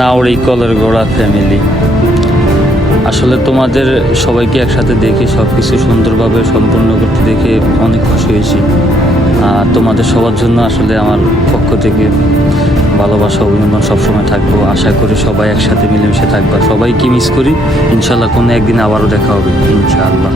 নাওড়ি কলের গোড়া ফ্যামিলি। আসলে তোমাদের সবাইকে একসাথে দেখে সব কিছু সুন্দরভাবে সম্পূর্ণ করতে দেখে অনেক খুশি হয়েছি। তোমাদের সবার জন্য আসলে আমার পক্ষ থেকে ভালোবাসা অভিনন্দন সবসময় থাকবো। আশা করি সবাই একসাথে মিলেমিশে থাকবা। সবাইকে মিস করি। ইনশাল্লাহ কোনো একদিন আবারও দেখা হবে ইনশাআল্লাহ।